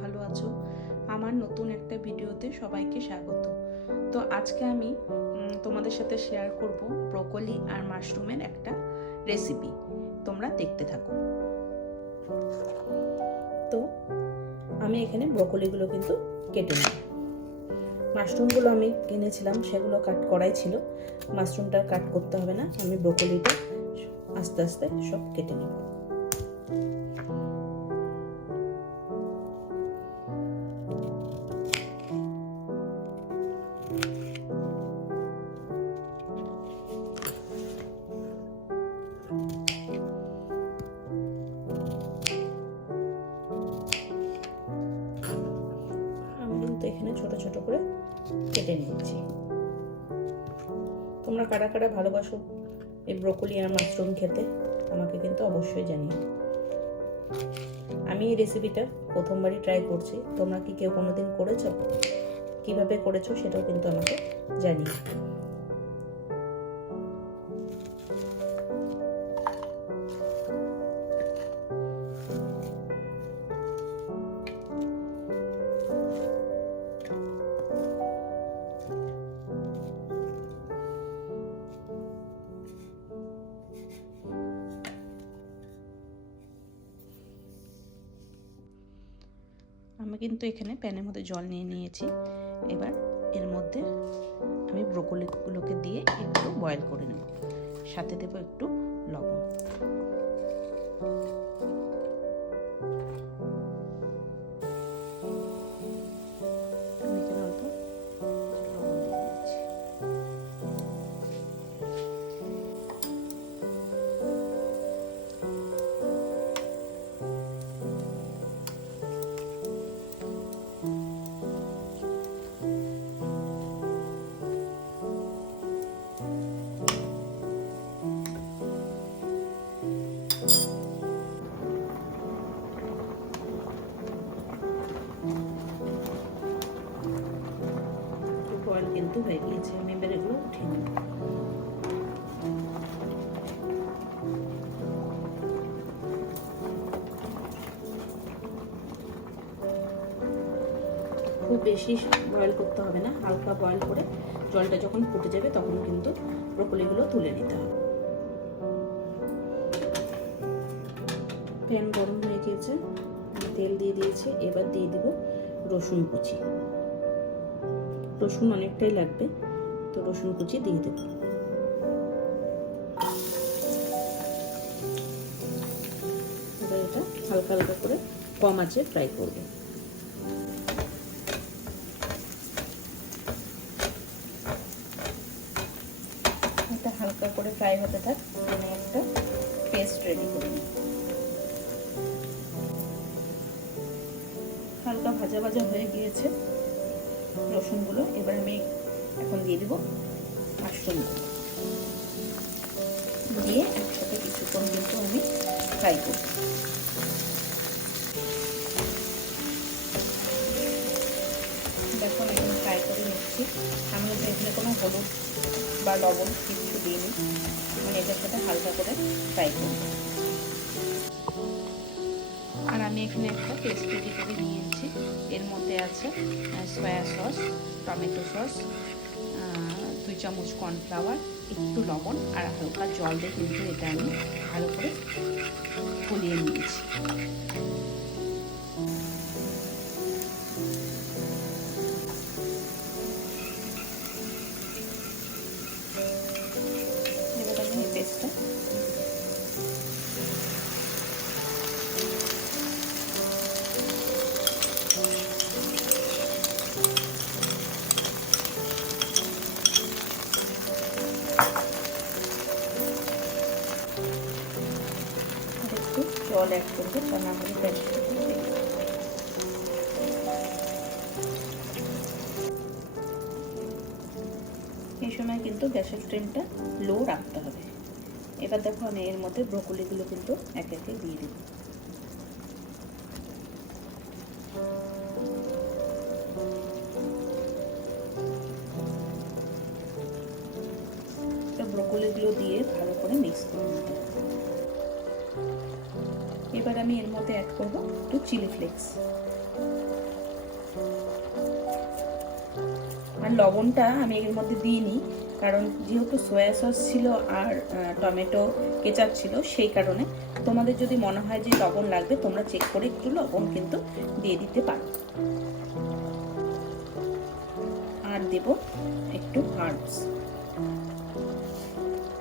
ভালো আছো। আমার নতুন একটা ভিডিওতে সবাইকে স্বাগত। তো আজকে আমি তোমাদের সাথে শেয়ার করব ব্রোকলি আর মাশরুমের একটা রেসিপি। তোমরা দেখতে থাকো। তো আমি এখানে ব্রোকলিগুলো কিন্তু কেটে নিই। মাশরুমগুলো আমি কিনেছিলাম, সেগুলো কাট করাই ছিল। মাশরুমটা কাট করতে হবে না, আমি ব্রোকলিটা আস্তে আস্তে সব কেটে নিই। এখানে ছোট ছোট করে কেটে নিচ্ছি। তোমরা কারা কারা ভালোবাসো এই ব্রোকলি আর মাশরুম খেতে আমাকে কিন্তু অবশ্যই জানিও। আমি এই রেসিপিটা প্রথমবারই ট্রাই করছি। তোমরা কি কেউ কোনোদিন করেছো? কিভাবে করেছো সেটাও কিন্তু আমাকে জানিও। আমি কিন্তু এখানে প্যানের মধ্যে জল নিয়ে নিয়েছি। এবার এর মধ্যে আমি ব্রোকলিগুলোকে দিয়ে একটু বয়েল করে নেব, সাথে দেব একটু লবণ। বয়েল কিন্তু হয়ে গিয়েছে, আমি এবার এগুলো উঠিয়ে নেব। খুব বেশি বয়েল করতে হবে না, হালকা বয়েল করে জলটা যখন ফুটে যাবে তখন কিন্তু ব্রোকলিগুলো তুলে নিতে হবে। প্যান গরম হয়ে গিয়েছে, তেল দিয়ে দিয়েছি। এবার দিয়ে দেব রসুন কুচি। রসুন অনেকটাই লাগবে, তো রসুন কুচি দিয়ে দেব। এবার এটা হালকা হালকা করে কম আঁচে ফ্রাই করব। এটা হালকা করে ফ্রাই হতে থাক, আমি একটা পেস্ট রেডি করে নিই। হালকা ভাজা ভাজা হয়ে গিয়েছে রসুনগুলো। এবার আমি এখন দিয়ে দিব মাশরুমগুলো, দিয়ে একসাথে কিছুক্ষণ কিন্তু আমি ফ্রাই করব। দেখুন এখন ফ্রাই করে নিচ্ছি। আমি এখানে কোনো হলুদ বা লবণ কিছু দিইনি, মানে এটার সাথে হালকা করে ফ্রাই করব। আর আমি এখানে একটা পেস্ট রেডি করে নিয়েছি। এর মধ্যে আছে সয়া সস, টমেটো সস, 2 চামচ কর্নফ্লাওয়ার, একটু লবণ আর হালকা জল দিয়ে কিন্তু এটা আমি ভালো করে গলিয়ে নিয়েছি। এবার আমি এই পেস্টটা একটু জল অ্যাড করবো, তা না হলে পেস্টটা পুড়ে যাবে। এই সময় কিন্তু গ্যাসের ফ্লেমটা লো রাখতে হবে। এবার দেখো আমি এর মধ্যে ব্রোকলিগুলো কিন্তু একে একে দিয়ে দেব। ব্রোকলিগুলো দিয়ে ভালো করে মিক্স করে নিতে হবে। এবার আমি এর মধ্যে অ্যাড করব একটু চিলি ফ্লেক্স। আর লবণটা আমি এর মধ্যে দিইনি, কারণ যেহেতু সয়া সস ছিল আর টমেটো কেচাপ ছিল, সেই কারণে তোমাদের যদি মনে হয় যে লবণ লাগবে তোমরা চেক করে একটু লবণ কিন্তু দিয়ে দিতে পারো। আর দেব একটু হার্বস,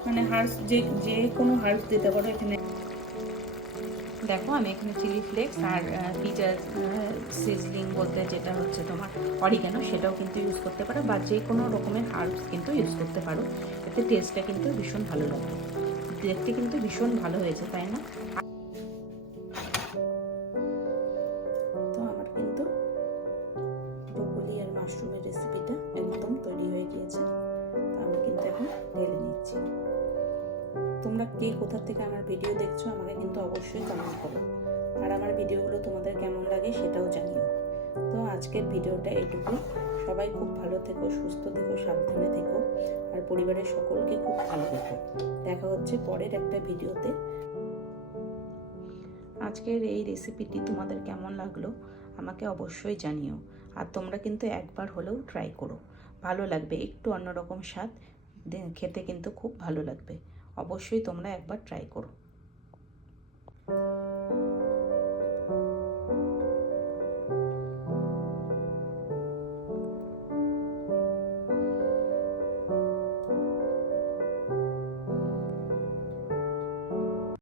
মানে হার্বস যে কোনো হার্বস দিতে পারো এখানে। দেখো আমি এখানে চিলি ফ্লেক্স আর পিজা সিজলিং বলতে যেটা হচ্ছে তোমার অরিগানো, সেটাও কিন্তু ইউজ করতে পারো, বা যে কোনো রকমের হার্বস কিন্তু ইউজ করতে পারো। এতে টেস্টটা কিন্তু ভীষণ ভালো লাগবে, দেখতে কিন্তু ভীষণ ভালো হয়েছে, তাই না? তো আমার কিন্তু ব্রোকলি আর মাশরুমের রেসিপিটা একদম তৈরি হয়ে গিয়েছে। তো আমি কিন্তু এখন ঢেলে নিচ্ছি। তোমরা কে কোথা থেকে আমার ভিডিও দেখছো আমাকে কিন্তু অবশ্যই কমেন্ট করো, আর আমার ভিডিওগুলো তোমাদের কেমন লাগে সেটাও জানিও। তো আজকের ভিডিওটা এটুকুই। সবাই খুব ভালো থেকো, সুস্থ থেকো, সাবধানে থেকো, আর পরিবারের সকলকে খুব ভালো থেকো। দেখা হচ্ছে পরের একটা ভিডিওতে। আজকের এই রেসিপিটি তোমাদের কেমন লাগলো আমাকে অবশ্যই জানিও, আর তোমরা কিন্তু একবার হলেও ট্রাই করো, ভালো লাগবে। একটু অন্যরকম স্বাদ, খেতে কিন্তু খুব ভালো লাগবে। অবশ্যই তোমরা একবার ট্রাই করো।